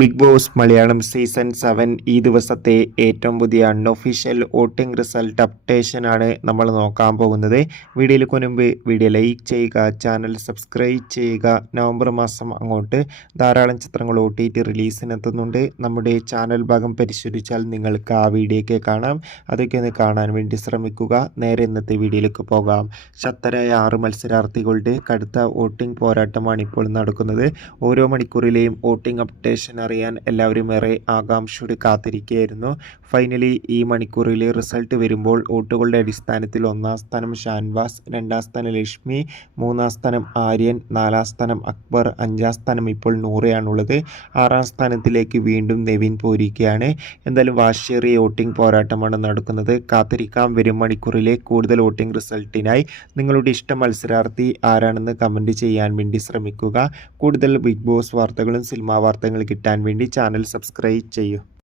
Bigg Boss Malayalam season seven ഈ ദിവസത്തെ ഏറ്റവും പുതിയ അൺഒഫീഷ്യൽ വോട്ടിംഗ് റിസൾട്ട് അപ്ഡേഷൻ ആണ് നമ്മൾ നോക്കാൻ പോകുന്നത്. വീഡിയോയിലേക്ക് മുൻപ് വീഡിയോ ലൈക്ക് ചെയ്യുക ചാനൽ സബ്സ്ക്രൈബ് ചെയ്യുക. നവംബർ മാസം അങ്ങോട്ട് ധാരാളം ചിത്രങ്ങൾ ഒ ടി ടി റിലീസിനെത്തുന്നുണ്ട് നമ്മുടെ ചാനൽ ഭാഗം പരിശോധിച്ചാൽ നിങ്ങൾക്ക് ആ വീഡിയോയൊക്കെ കാണാം. അതൊക്കെ ഒന്ന് കാണാൻ വേണ്ടി ശ്രമിക്കുക. നേരെ ഇന്നത്തെ വീഡിയോയിലേക്ക് പോകാം. ശക്തരായ ആറ് മത്സരാർത്ഥികളുടെ കടുത്ത വോട്ടിംഗ് പോരാട്ടമാണ് ഇപ്പോൾ നടക്കുന്നത്. ഓരോ മണിക്കൂറിലെയും വോട്ടിംഗ് അപ്ഡേഷൻ അറിയാൻ എല്ലാവരും ഏറെ ആകാംക്ഷയോട് കാത്തിരിക്കുകയായിരുന്നു. ഫൈനലി ഈ മണിക്കൂറിലെ റിസൾട്ട് വരുമ്പോൾ വോട്ടുകളുടെ അടിസ്ഥാനത്തിൽ ഒന്നാം സ്ഥാനം ഷാൻവാസ് രണ്ടാം സ്ഥാനം ലക്ഷ്മി മൂന്നാം സ്ഥാനം ആര്യൻ നാലാം സ്ഥാനം അക്ബർ അഞ്ചാം സ്ഥാനം ഇപ്പോൾ നൂറയാണുള്ളത്. ആറാം സ്ഥാനത്തിലേക്ക് വീണ്ടും നെവിൻ പോരിക്കുകയാണ് എന്തായാലും വാശേറിയ വോട്ടിംഗ് പോരാട്ടമാണ് നടക്കുന്നത്. കാത്തിരിക്കാം. വരും മണിക്കൂറിലെ കൂടുതൽ വോട്ടിംഗ് റിസൾട്ടിനായി നിങ്ങളുടെ ഇഷ്ട മത്സരാർത്ഥി ആരാണെന്ന് കമന്റ് ചെയ്യാൻ വേണ്ടി ശ്രമിക്കുക. കൂടുതൽ ബിഗ് ബോസ് വാർത്തകളും സിനിമാ വാർത്തകളും കിട്ടാൻ വേണ്ടി ചാനൽ സബ്സ്ക്രൈബ് ചെയ്യൂ.